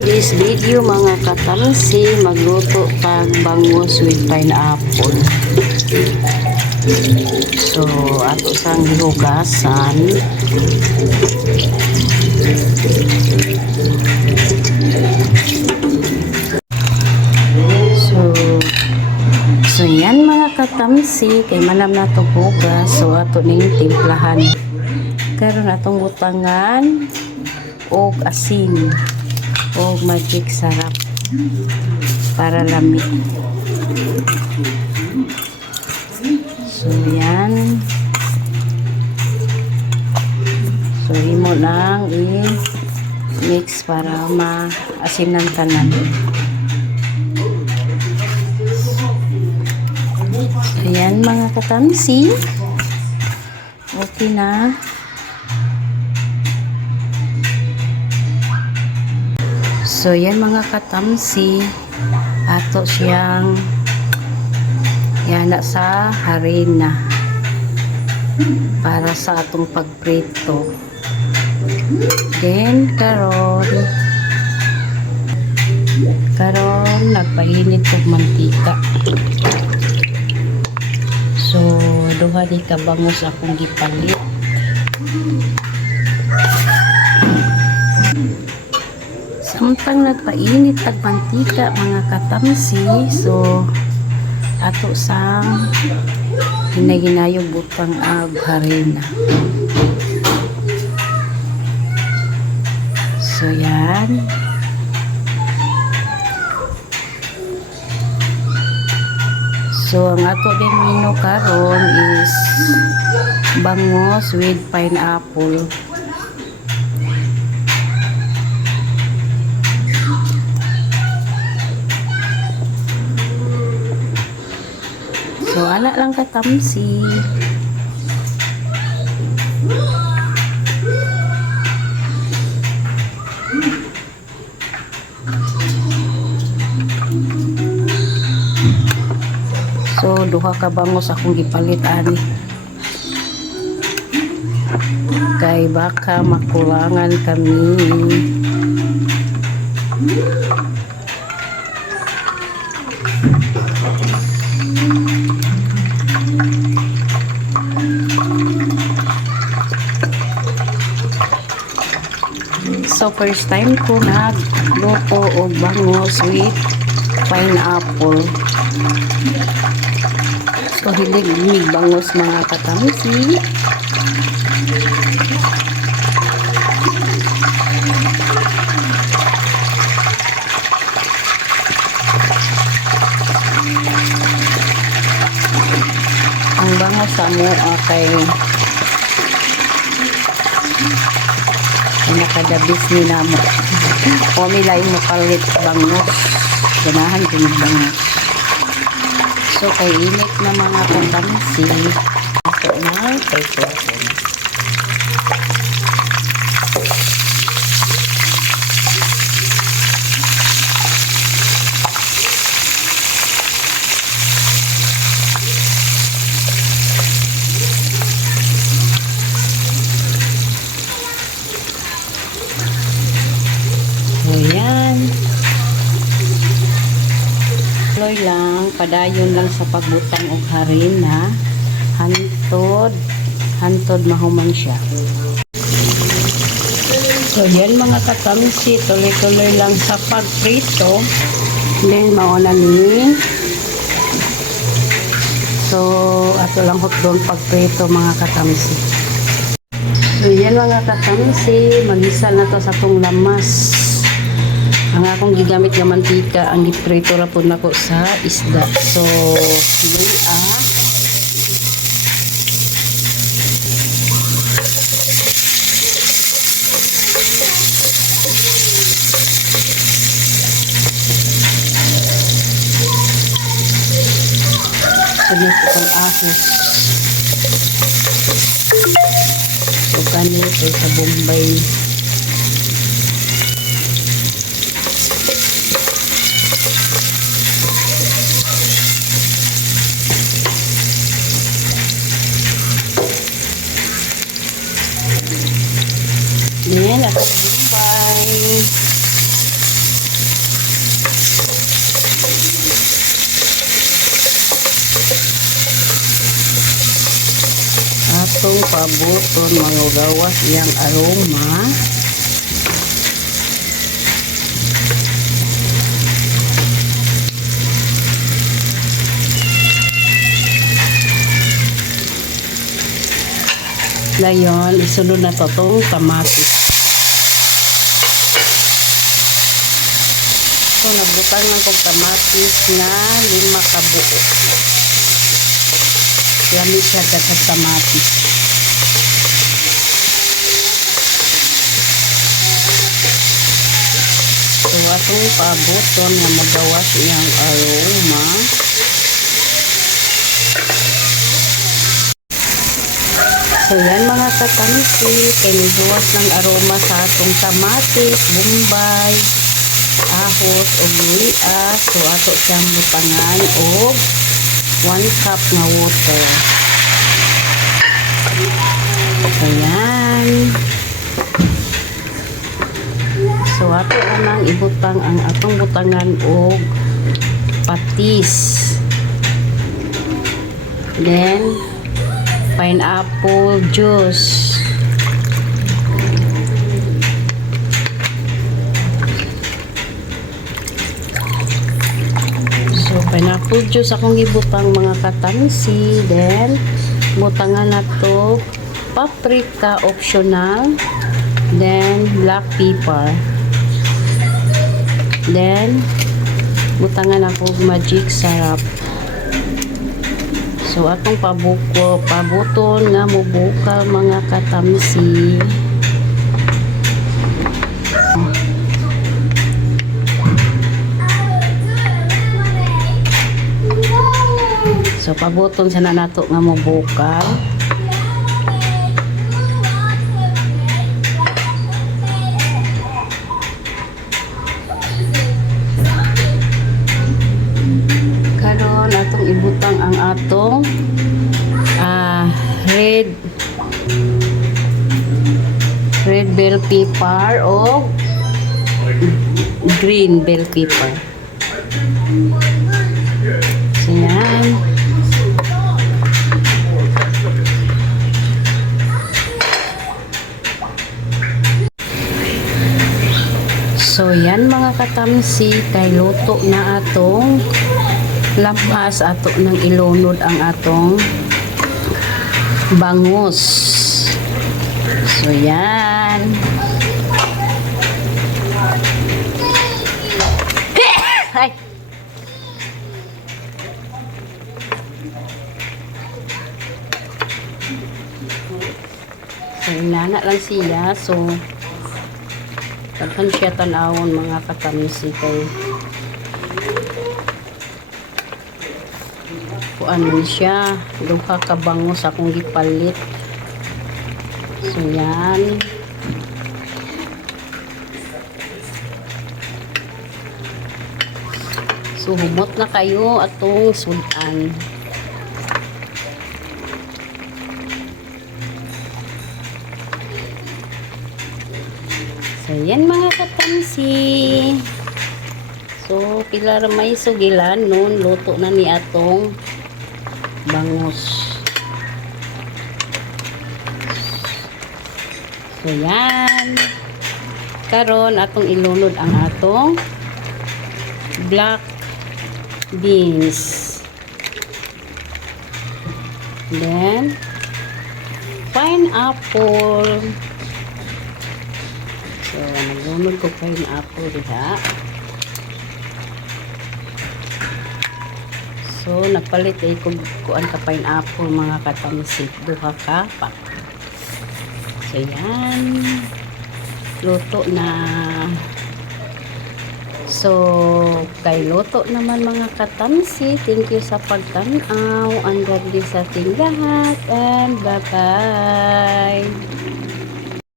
This video mga katamsi, magluto pag bangus with pineapple. So, ato sang gihugasan. So yan mga katamsi, kay manam na to hugas. So, ato ning timplahan. Karon atong butangan og asin o magic sarap para lami. So yan, so imo lang i-mix para maasinan tanan. Ayan mga katamsi, okay na. So yan mga katamsi, ato siyang yana sa harina para sa atong pagprito. Then karon nagpainit og mantika. So duha di ka bangus akong gipalit. Samtang nagpainit ang mantika mga katamsi, so ato sang hinay-hinayog butang ag harina. So yan. So ang ato din menu karon is bangus with pineapple. So, anak lang katamsi. So, duha ka bangus akong gipalit ani. Kay baka makulangan kami. So first time ko nagluto og bangus with pineapple. So hilig bangus mga katamsi. Ang bangus sa mo kay nakadabis ni namo. O milay mo palit bangus. Ganahan ko yung bangus. So kay init na mga katamsi. Ito na kay tosin. Ayan. Loy lang, padayon lang sa pagbutang og harina. Hantod mahuman siya. So yan mga katamsi, tuloy-tuloy lang sa pagprito. Then mauna ni. So ato lang hotdog pagprito mga katamsi. So yan mga katamsi, magisa na to sa tong lamas. Ang akong gigamit nga mantika, ang giprito ra pud nako sa isda. So, luya. Sunod itong ahos. So, kanito sa Bombay. Yan, ako Bombay. pabuton mangugawas iyang aroma. Ngayon, isunod na to itong kamatis. So, nagbutang lang kong kamatis na 5 ka buo. Lamig siya sa kamatis. So, atong pabuton na magawas iyang aroma. So, yan mga katamsi, kay nagawas ng aroma sa atong kamatis, bombay, ahos, o luya. So, ato siyang butangan o 1 cup na water. So, yan. So, ato anang ibutang ang atong butangan o patis. Then, pineapple juice. So, pineapple juice akong gibutang mga katamsi. Then, butangan na to paprika optional. Then, black pepper. Then, butangan ako magic sarap. So, atong pabuton nga mubuka mga katamsi. So, pabuton sana nato nga mubuka. Karon atong ibutang ang atong red bell pepper o green bell pepper. So, yan. So, yan mga katamsi, kay luto na atong lamas, ato nang ilunod ang atong bangus. So, yan. Ay! So, inana lang siya. So, takhan siya tanawon mga katamsi kay kuan man siya. Duha ka bangus akong gipalit. So, yan. So, humot na kayo atong sudan. So, yan mga katamsi. So, pila may sugilan nun, luto na ni atong bangus. So, yan. Karon atong ilunod ang atong black beans. Then, pineapple. So, naglunod ko pineapple diha. So, napalit ay kuan ka pineapple mga katamsi. Duha ka pa. So, yan. Luto na. So, kay luto naman mga katamsi. Thank you sa pagtanaw. Ang God bless sa ating lahat. And bye-bye.